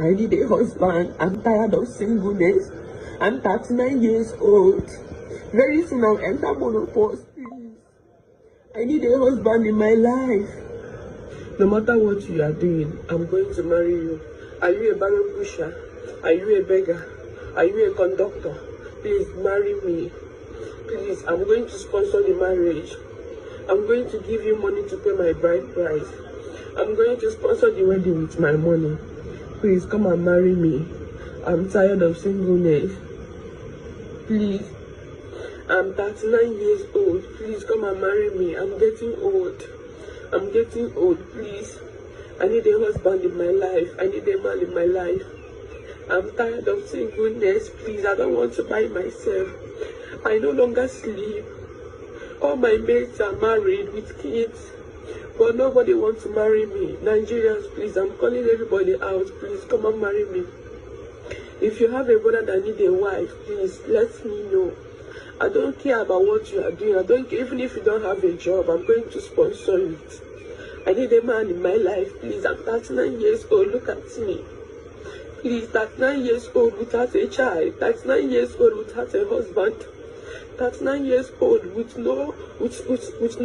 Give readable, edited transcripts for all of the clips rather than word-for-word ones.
I need a husband. I'm tired of singleness. I'm 39 years old. Very soon I'll enter menopause, please. I need a husband in my life. No matter what you are doing, I'm going to marry you. Are you a barrel pusher? Are you a beggar? Are you a conductor? Please marry me. Please, I'm going to sponsor the marriage. I'm going to give you money to pay my bride price. I'm going to sponsor the wedding with my money. Please come and marry me. I'm tired of singleness. Please. I'm 39 years old. Please come and marry me. I'm getting old. I'm getting old, please. I need a husband in my life. I need a man in my life. I'm tired of singleness. Please, I don't want to buy myself. I no longer sleep. All my mates are married with kids, but nobody wants to marry me. Nigerians, please, I'm calling everybody out. Please, come and marry me. If you have a brother that needs a wife, please, let me know. I don't care about what you are doing. I don't care. Even if you don't have a job, I'm going to sponsor it. I need a man in my life, please. I'm 39 years old. Look at me. Please, 39 years old without a child. 39 years old without a husband. 39 years old with no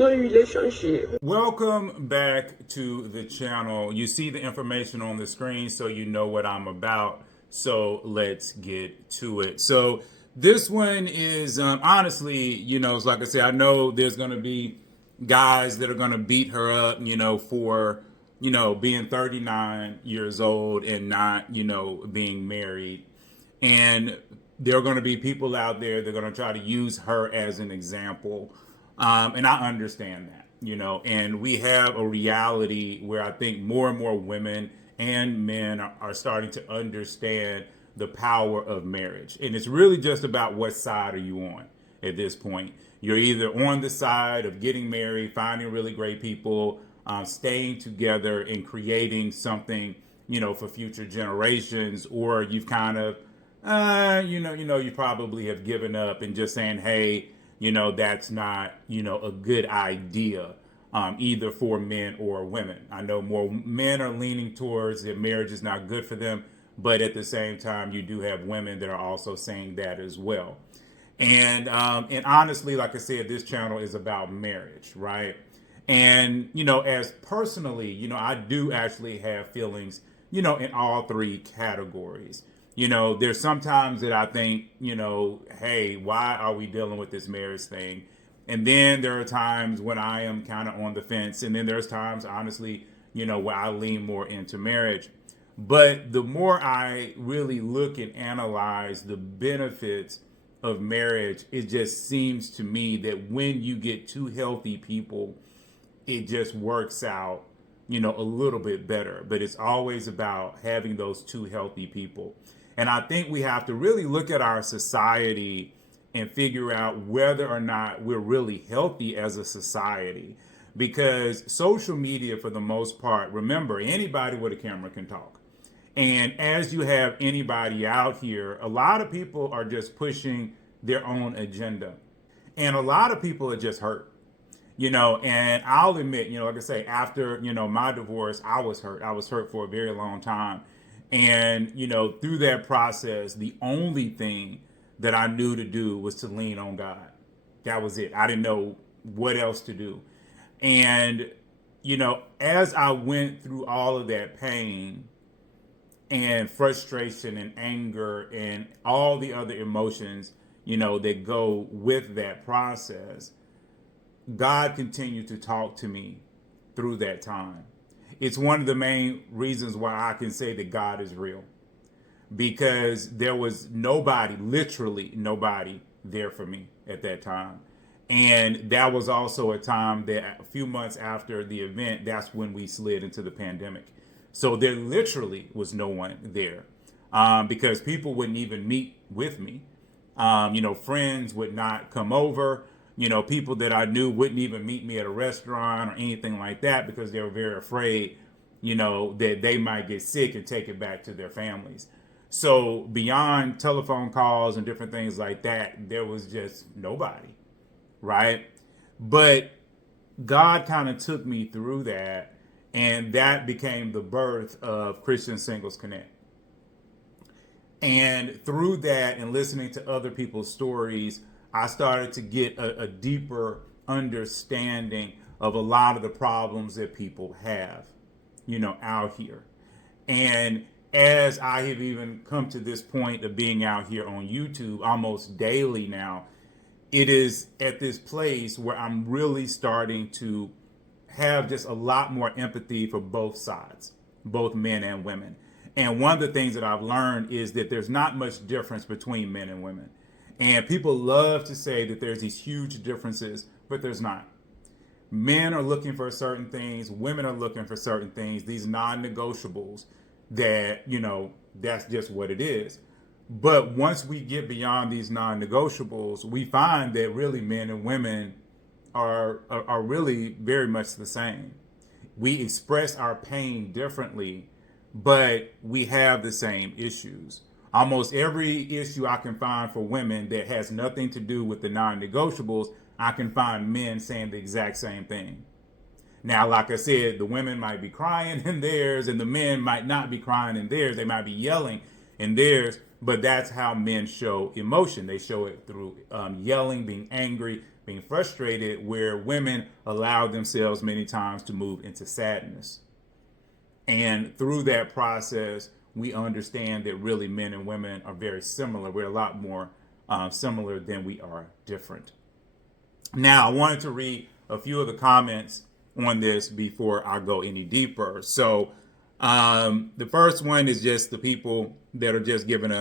relationship. Welcome back to the channel. You see the information on the screen, so you know what I'm about. So let's get to it. So this one is honestly, it's like I said, I know there's going to be guys that are going to beat her up, for, being 39 years old and not, being married. And there are going to be people out there that are going to try to use her as an example. And I understand that, and we have a reality where I think more and more women and men are starting to understand the power of marriage. And it's really just about what side are you on at this point. You're either on the side of getting married, finding really great people, staying together and creating something, for future generations, or you've kind of, you probably have given up and just saying, hey, that's not, a good idea, either for men or women. I know more men are leaning towards that marriage is not good for them, but at the same time, you do have women that are also saying that as well. And honestly, like I said, this channel is about marriage, right? And, as personally, I do actually have feelings, in all three categories. There's sometimes that I think, hey, why are we dealing with this marriage thing? And then there are times when I am kind of on the fence. And then there's times, honestly, where I lean more into marriage. But the more I really look and analyze the benefits of marriage, it just seems to me that when you get two healthy people, it just works out, a little bit better. But it's always about having those two healthy people. And I think we have to really look at our society and figure out whether or not we're really healthy as a society. Because social media, for the most part, remember, anybody with a camera can talk. And as you have anybody out here, a lot of people are just pushing their own agenda. And a lot of people are just hurt. And I'll admit, like I say, after, my divorce, I was hurt. I was hurt for a very long time. And, through that process, the only thing that I knew to do was to lean on God. That was it. I didn't know what else to do. And, as I went through all of that pain and frustration and anger and all the other emotions, that go with that process, God continued to talk to me through that time. It's one of the main reasons why I can say that God is real, because there was nobody, literally nobody there for me at that time. And that was also a time that a few months after the event, that's when we slid into the pandemic. So there literally was no one there, because people wouldn't even meet with me. Friends would not come over. People that I knew wouldn't even meet me at a restaurant or anything like that, because they were very afraid, that they might get sick and take it back to their families. So beyond telephone calls and different things like that, there was just nobody, right? But God kind of took me through that, and that became the birth of Christian Singles Connect. And through that and listening to other people's stories, I started to get a deeper understanding of a lot of the problems that people have, out here. And as I have even come to this point of being out here on YouTube almost daily now, it is at this place where I'm really starting to have just a lot more empathy for both sides, both men and women. And one of the things that I've learned is that there's not much difference between men and women. And people love to say that there's these huge differences, but there's not. Men are looking for certain things, women are looking for certain things, these non-negotiables that, that's just what it is. But once we get beyond these non-negotiables, we find that really men and women are really very much the same. We express our pain differently, but we have the same issues. Almost every issue I can find for women that has nothing to do with the non-negotiables, I can find men saying the exact same thing. Now, like I said, the women might be crying in theirs and the men might not be crying in theirs. They might be yelling in theirs, but that's how men show emotion. They show it through yelling, being angry, being frustrated, where women allow themselves many times to move into sadness. And through that process, we understand that really men and women are very similar. We're a lot more similar than we are different. Now, I wanted to read a few of the comments on this before I go any deeper. So the first one is just the people that are just giving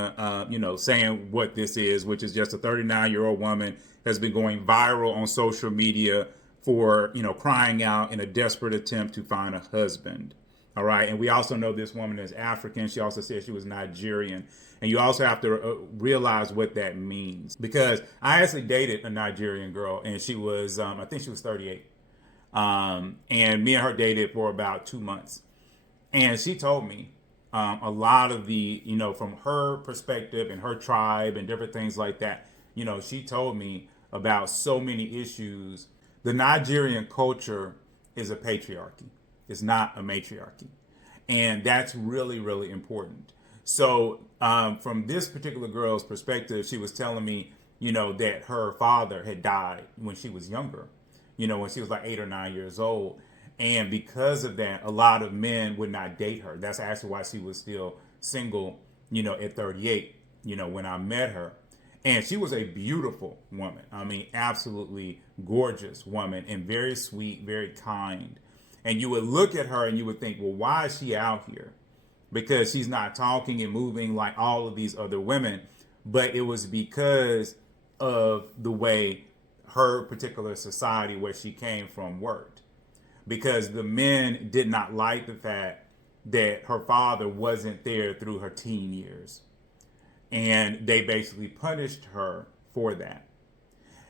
saying what this is, which is just a 39-year-old woman has been going viral on social media for, crying out in a desperate attempt to find a husband. All right. And we also know this woman is African. She also said she was Nigerian. And you also have to realize what that means, because I actually dated a Nigerian girl and she was, I think she was 38. And me and her dated for about 2 months. And she told me a lot of the, from her perspective and her tribe and different things like that, she told me about so many issues. The Nigerian culture is a patriarchy. It's not a matriarchy. And that's really, really important. So from this particular girl's perspective, she was telling me, that her father had died when she was younger, when she was like 8 or 9 years old. And because of that, a lot of men would not date her. That's actually why she was still single, at 38, when I met her. And she was a beautiful woman. I mean, absolutely gorgeous woman and very sweet, very kind. And you would look at her and you would think, well, why is she out here? Because she's not talking and moving like all of these other women. But it was because of the way her particular society where she came from worked. Because the men did not like the fact that her father wasn't there through her teen years. And they basically punished her for that.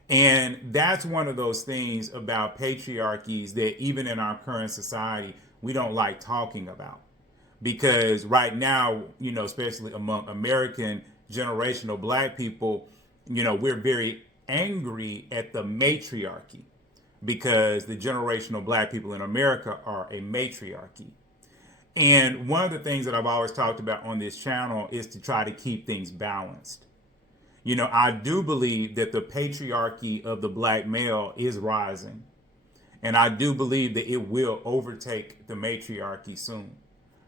And that's one of those things about patriarchies that even in our current society, we don't like talking about. Because right now, especially among American generational black people, we're very angry at the matriarchy because the generational black people in America are a matriarchy. And one of the things that I've always talked about on this channel is to try to keep things balanced. I do believe that the patriarchy of the black male is rising. And I do believe that it will overtake the matriarchy soon.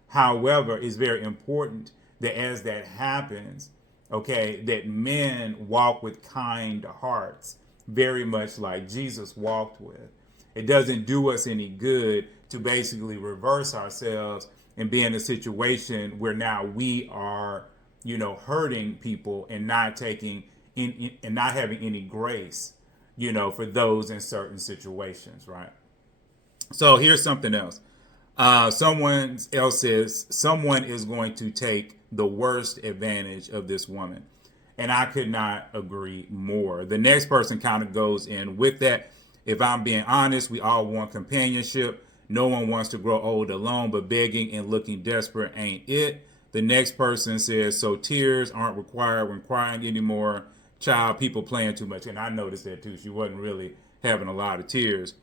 However, it's very important that as that happens, that men walk with kind hearts, very much like Jesus walked with. It doesn't do us any good to basically reverse ourselves and be in a situation where now we are, hurting people and not taking in and not having any grace, for those in certain situations, right? So here's something else. Someone else says someone is going to take the worst advantage of this woman. And I could not agree more. The next person kind of goes in with that. If I'm being honest, we all want companionship. No one wants to grow old alone, but begging and looking desperate ain't it. The next person says, so tears aren't required when crying anymore. Child, people playing too much. And I noticed that too. She wasn't really having a lot of tears.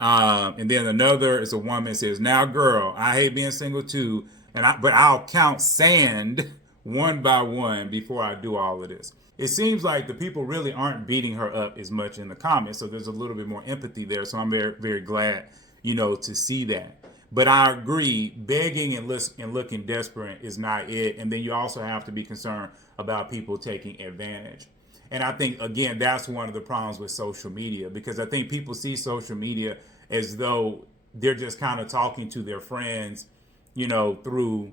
And then another is a woman says, now girl, I hate being single too, but I'll count sand one by one before I do all of this. It seems like the people really aren't beating her up as much in the comments, so there's a little bit more empathy there. So I'm very, very glad, to see that. But I agree, begging and looking desperate is not it. And then you also have to be concerned about people taking advantage. And I think, again, that's one of the problems with social media, because I think people see social media as though they're just kind of talking to their friends, through,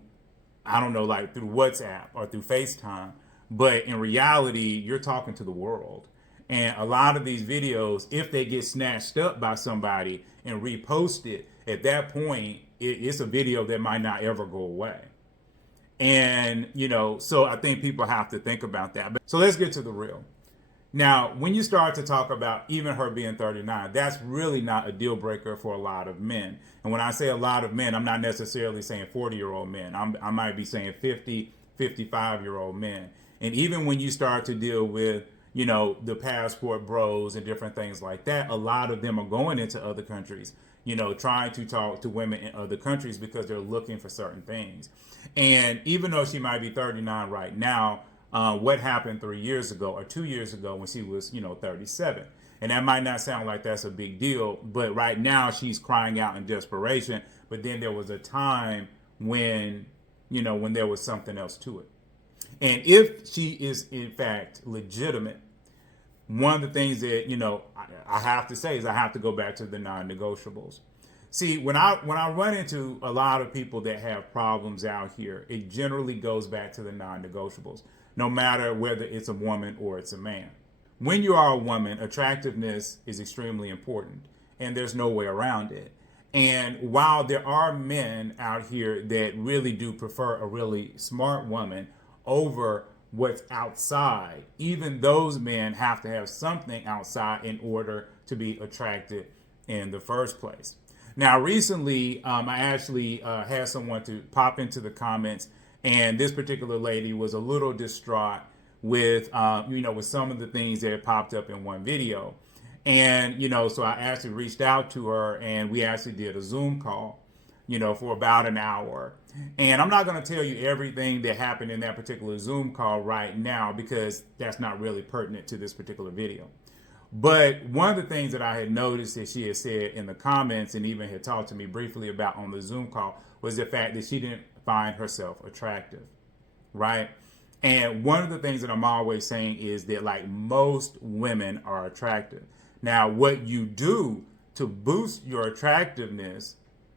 I don't know, like through WhatsApp or through FaceTime. But in reality, you're talking to the world. And a lot of these videos, if they get snatched up by somebody and reposted, at that point, it's a video that might not ever go away. And, so I think people have to think about that. So let's get to the real. Now, when you start to talk about even her being 39, that's really not a deal breaker for a lot of men. And when I say a lot of men, I'm not necessarily saying 40-year-old men. I might be saying 50, 55-year-old men. And even when you start to deal with, the passport bros and different things like that, a lot of them are going into other countries, trying to talk to women in other countries because they're looking for certain things. And even though she might be 39 right now, what happened 3 years ago or 2 years ago when she was, 37? And that might not sound like that's a big deal, but right now she's crying out in desperation. But then there was a time when, when there was something else to it. And if she is in fact legitimate, one of the things that, I have to say is I have to go back to the non-negotiables. See, when I run into a lot of people that have problems out here, it generally goes back to the non-negotiables, no matter whether it's a woman or it's a man. When you are a woman, attractiveness is extremely important, and there's no way around it. And while there are men out here that really do prefer a really smart woman over what's outside, even those men have to have something outside in order to be attracted in the first place. Now, recently, I actually had someone to pop into the comments, and this particular lady was a little distraught with, with some of the things that popped up in one video. And, so I actually reached out to her, and we actually did a Zoom call, for about an hour. And I'm not going to tell you everything that happened in that particular Zoom call right now, because that's not really pertinent to this particular video. But one of the things that I had noticed that she had said in the comments and even had talked to me briefly about on the Zoom call was the fact that she didn't find herself attractive, right? And one of the things that I'm always saying is that, like, most women are attractive. Now, what you do to boost your attractiveness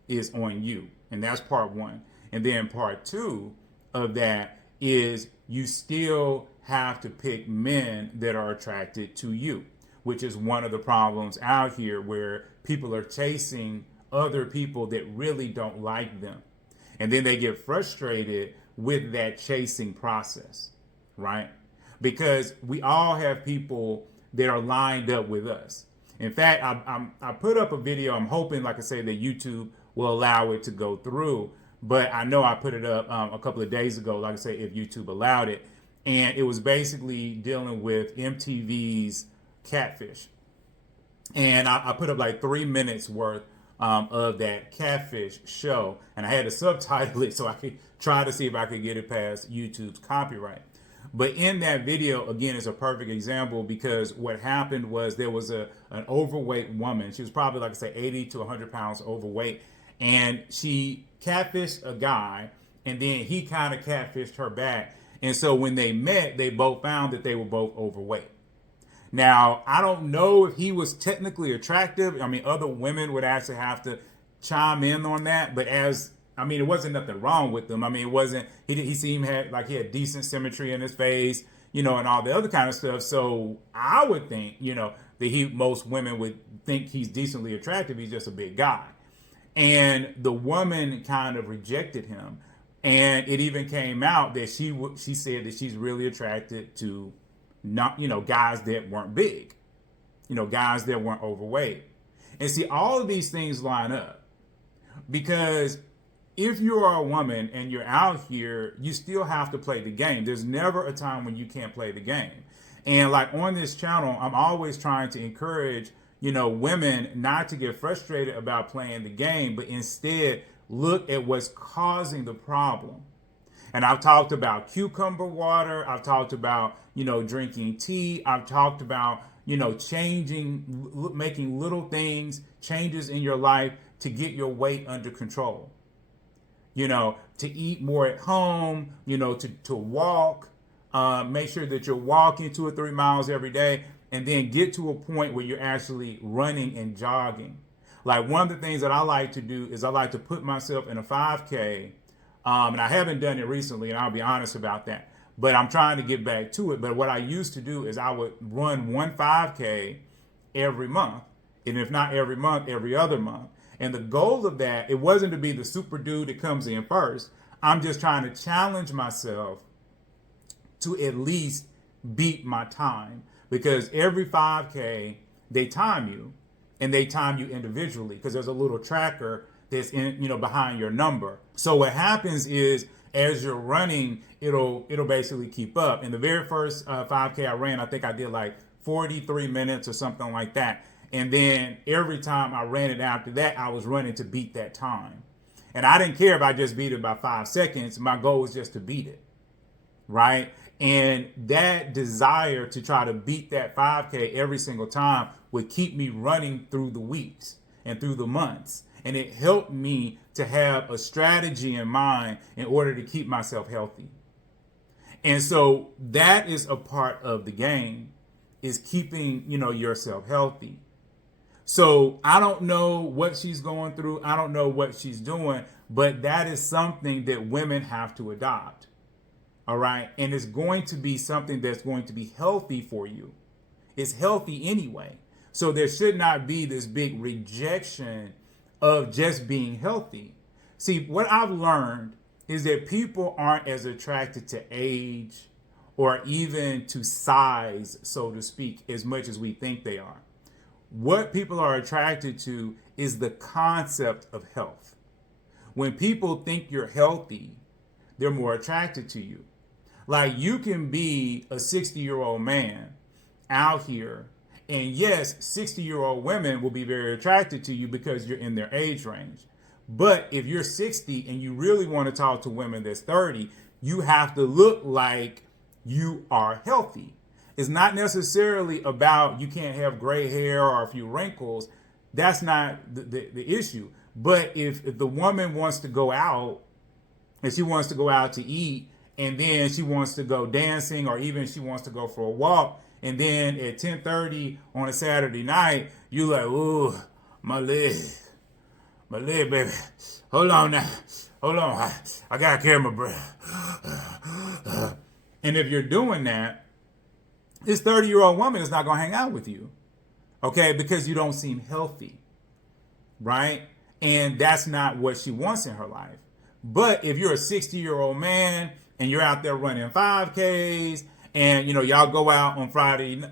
is on you. And that's part one. And then part two of that is you still have to pick men that are attracted to you, which is one of the problems out here where people are chasing other people that really don't like them. And then they get frustrated with that chasing process, right? Because we all have people that are lined up with us. In fact, I put up a video. I'm hoping, like I say, that YouTube will allow it to go through. But I know I put it up a couple of days ago, like I say, if YouTube allowed it. And it was basically dealing with MTV's Catfish. And I put up like 3 minutes worth of that Catfish show. And I had to subtitle it so I could try to see if I could get it past YouTube's copyright. But in that video, again, is a perfect example, because what happened was there was an overweight woman. She was probably, like I say, 80 to 100 pounds overweight. And she catfished a guy, and then he kind of catfished her back. And so when they met, they both found that they were both overweight. Now, I don't know if he was technically attractive. I mean, other women would actually have to chime in on that. But it wasn't nothing wrong with him. I mean, it wasn't, he seemed like he had decent symmetry in his face, and all the other kind of stuff. So I would think, that most women would think he's decently attractive. He's just a big guy. And the woman kind of rejected him. And it even came out that she said that she's really attracted to not, guys that weren't big, guys that weren't overweight. And see, all of these things line up, because if you are a woman and you're out here, you still have to play the game. There's never a time when you can't play the game. And like on this channel, I'm always trying to encourage, women not to get frustrated about playing the game, but instead look at what's causing the problem. And I've talked about cucumber water. I've talked about, drinking tea. I've talked about, making little things, changes in your life to get your weight under control. To eat more at home, to walk, make sure that you're walking 2 or 3 miles every day, and then get to a point where you're actually running and jogging. Like, one of the things that I like to do is I like to put myself in a 5K, and I haven't done it recently, and I'll be honest about that, but I'm trying to get back to it. But what I used to do is I would run one 5K every month, and if not every month, every other month. And the goal of that, it wasn't to be the super dude that comes in first. I'm just trying to challenge myself to at least beat my time, because every 5K, they time you, and they time you individually, because there's a little tracker that's behind your number. So what happens is, as you're running, it'll basically keep up. In the very first 5K I ran, I think I did like 43 minutes or something like that. And then every time I ran it after that, I was running to beat that time. And I didn't care if I just beat it by 5 seconds. My goal was just to beat it, right? And that desire to try to beat that 5K every single time would keep me running through the weeks and through the months. And it helped me to have a strategy in mind in order to keep myself healthy. And so that is a part of the game, is keeping, yourself healthy. So I don't know what she's going through. I don't know what she's doing, but that is something that women have to adopt. All right. And it's going to be something that's going to be healthy for you. It's healthy anyway. So there should not be this big rejection of just being healthy. See, what I've learned is that people aren't as attracted to age or even to size, so to speak, as much as we think they are. What people are attracted to is the concept of health. When people think you're healthy, they're more attracted to you. Like, you can be a 60-year-old man out here, and yes, 60-year-old women will be very attracted to you because you're in their age range. But if you're 60 and you really want to talk to women that's 30, you have to look like you are healthy. It's not necessarily about you can't have gray hair or a few wrinkles. That's not the issue. But if the woman wants to go out, and she wants to go out to eat, and then she wants to go dancing, or even she wants to go for a walk, and then at 10:30 on a Saturday night, you like, ooh, my leg, baby. Hold on now. Hold on. I got to carry my breath. And if you're doing that, this 30-year-old woman is not going to hang out with you, okay, because you don't seem healthy, right? And that's not what she wants in her life. But if you're a 60-year-old man and you're out there running 5Ks, and y'all go out on Friday,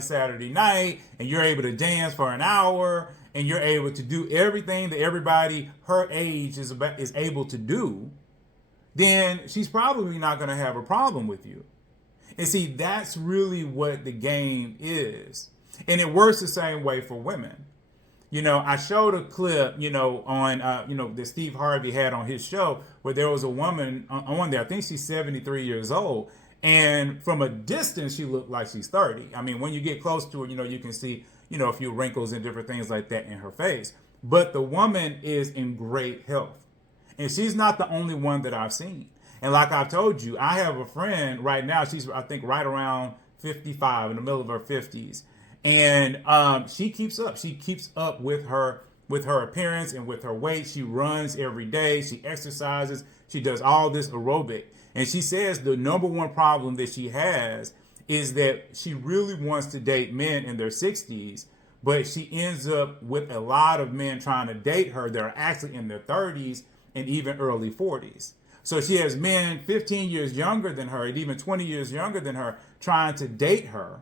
Saturday night, and you're able to dance for an hour, and you're able to do everything that everybody her age is able to do, then she's probably not going to have a problem with you. And see, that's really what the game is. And it works the same way for women. I showed a clip, on, that Steve Harvey had on his show, where there was a woman on there. I think she's 73 years old. And from a distance, she looked like she's 30. I mean, when you get close to her, you can see, a few wrinkles and different things like that in her face. But the woman is in great health. And she's not the only one that I've seen. And like I told you, I have a friend right now. She's, I think, right around 55, in the middle of her 50s. And she keeps up. She keeps up with her appearance and with her weight. She runs every day. She exercises. She does all this aerobic. And she says the number one problem that she has is that she really wants to date men in their 60s, but she ends up with a lot of men trying to date her that are actually in their 30s and even early 40s. So she has men 15 years younger than her and even 20 years younger than her trying to date her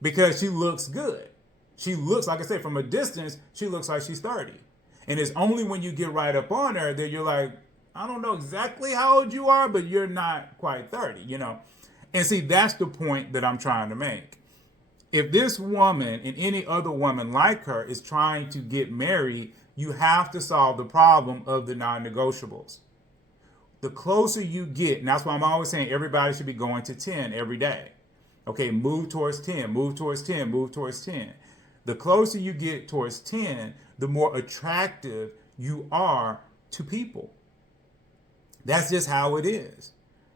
because she looks good. She looks, like I said, from a distance, she looks like she's 30. And it's only when you get right up on her that you're like, I don't know exactly how old you are, but you're not quite 30, And see, that's the point that I'm trying to make. If this woman and any other woman like her is trying to get married, you have to solve the problem of the non-negotiables. The closer you get, and that's why I'm always saying everybody should be going to 10 every day. Okay, move towards 10, move towards 10, move towards 10. The closer you get towards 10, the more attractive you are to people. That's just how it is.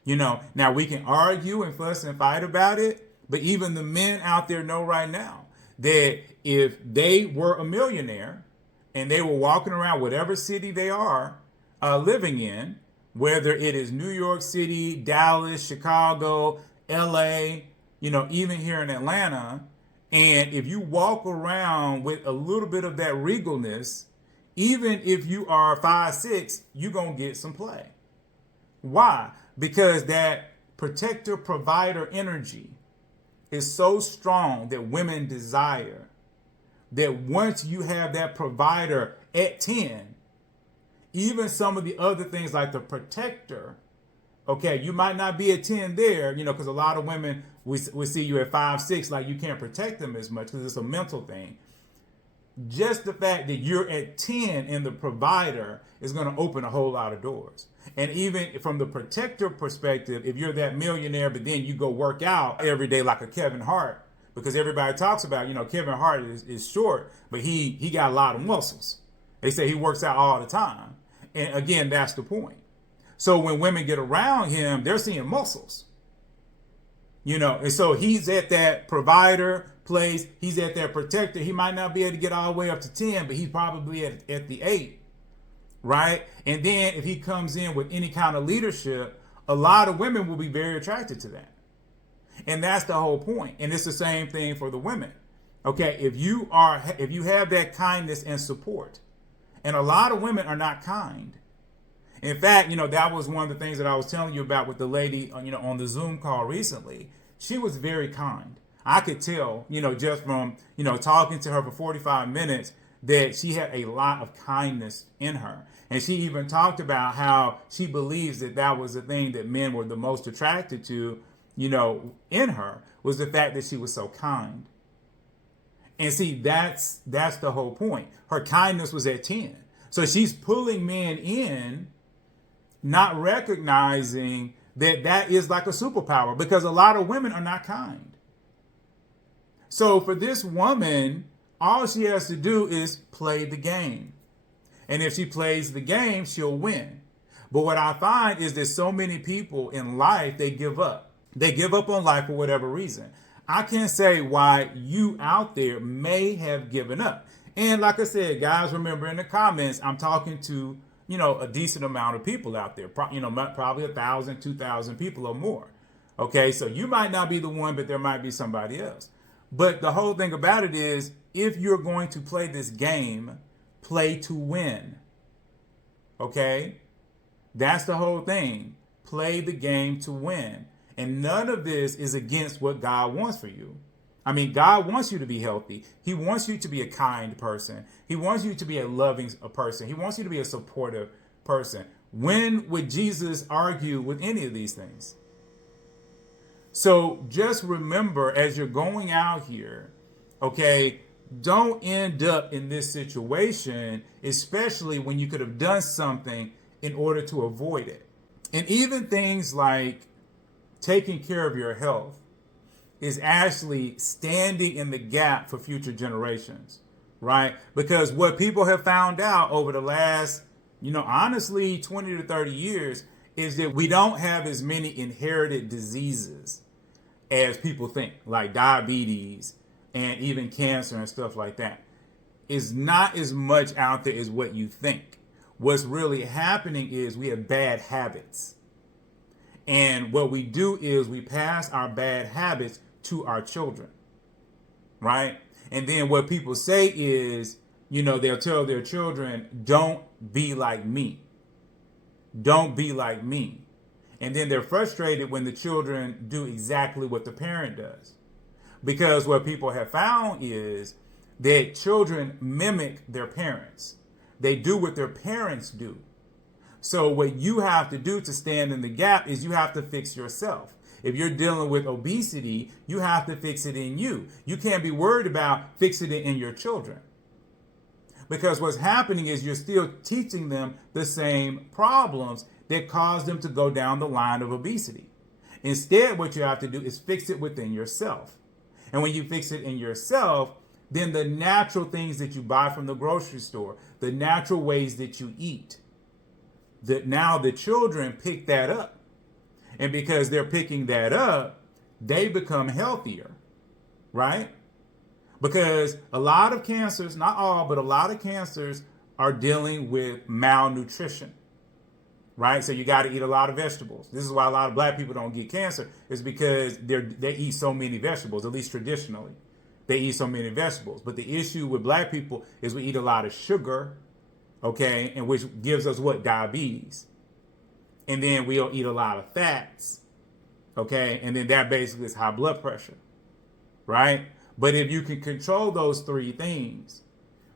Now we can argue and fuss and fight about it, but even the men out there know right now that if they were a millionaire and they were walking around whatever city they are living in, whether it is New York City, Dallas, Chicago, LA, even here in Atlanta, and if you walk around with a little bit of that regalness, even if you are 5'6", you're going to get some play. Why? Because that protector provider energy is so strong that women desire that once you have that provider at 10, even some of the other things like the protector, okay, you might not be at 10 there, because a lot of women, we see you at 5'6", like you can't protect them as much because it's a mental thing. Just the fact that you're at 10 in the provider is going to open a whole lot of doors. And even from the protector perspective, if you're that millionaire, but then you go work out every day like a Kevin Hart, because everybody talks about, Kevin Hart is short, but he got a lot of muscles. They say he works out all the time. And again, that's the point. So when women get around him, they're seeing muscles. And so he's at that provider place, he's at that protector. He might not be able to get all the way up to 10, but he's probably at the 8, right? And then if he comes in with any kind of leadership, a lot of women will be very attracted to that. And that's the whole point. And it's the same thing for the women. Okay, if you have that kindness and support, and a lot of women are not kind. In fact, that was one of the things that I was telling you about with the lady, on the Zoom call recently. She was very kind. I could tell, just from, talking to her for 45 minutes that she had a lot of kindness in her. And she even talked about how she believes that was the thing that men were the most attracted to, in her, was the fact that she was so kind. And see, that's the whole point. Her kindness was at 10. So she's pulling men in, not recognizing that is like a superpower, because a lot of women are not kind. So for this woman, all she has to do is play the game. And if she plays the game, she'll win. But what I find is that so many people in life, they give up. They give up on life for whatever reason. I can't say why you out there may have given up. And like I said, guys, remember in the comments, I'm talking to, a decent amount of people out there, probably 1,000, 2,000 people or more. Okay, so you might not be the one, but there might be somebody else. But the whole thing about it is, if you're going to play this game, play to win. Okay? That's the whole thing. Play the game to win. And none of this is against what God wants for you. I mean, God wants you to be healthy. He wants you to be a kind person. He wants you to be a loving person. He wants you to be a supportive person. When would Jesus argue with any of these things? So just remember, as you're going out here, okay, don't end up in this situation, especially when you could have done something in order to avoid it. And even things like taking care of your health is actually standing in the gap for future generations, right? Because what people have found out over the last, honestly, 20 to 30 years is that we don't have as many inherited diseases as people think, like diabetes and even cancer and stuff like that. It's not as much out there as what you think. What's really happening is we have bad habits. And what we do is we pass our bad habits to our children, right? And then what people say is, they'll tell their children, don't be like me. Don't be like me. And then they're frustrated when the children do exactly what the parent does. Because what people have found is that children mimic their parents. They do what their parents do. So what you have to do to stand in the gap is you have to fix yourself. If you're dealing with obesity, you have to fix it in you. You can't be worried about fixing it in your children. Because what's happening is you're still teaching them the same problems that cause them to go down the line of obesity. Instead, what you have to do is fix it within yourself. And when you fix it in yourself, then the natural things that you buy from the grocery store, the natural ways that you eat, that now the children pick that up. And because they're picking that up, they become healthier, right? Because a lot of cancers, not all, but a lot of cancers are dealing with malnutrition, right? So you got to eat a lot of vegetables. This is why a lot of black people don't get cancer, is because they eat so many vegetables, at least traditionally. They eat so many vegetables. But the issue with black people is we eat a lot of sugar, okay, and which gives us what? Diabetes. And then we'll eat a lot of fats, okay, and then that basically is high blood pressure, right? But if you can control those three things,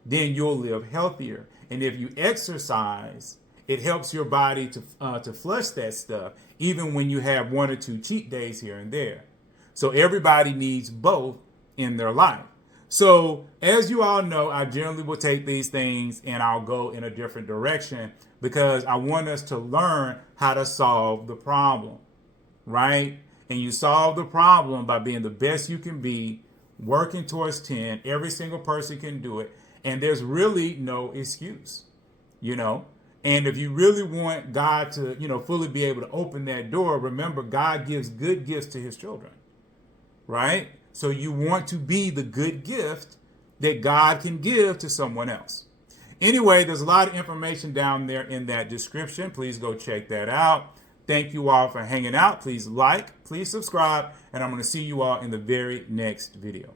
then you'll live healthier. And if you exercise, it helps your body to flush that stuff, even when you have 1 or 2 cheat days here and there. So everybody needs both in their life. So as you all know, I generally will take these things and I'll go in a different direction because I want us to learn how to solve the problem, right? And you solve the problem by being the best you can be, working towards 10. Every single person can do it. And there's really no excuse, you know? And if you really want God to, fully be able to open that door, remember, God gives good gifts to his children, right? So you want to be the good gift that God can give to someone else. Anyway, there's a lot of information down there in that description. Please go check that out. Thank you all for hanging out. Please like, please subscribe, and I'm going to see you all in the very next video.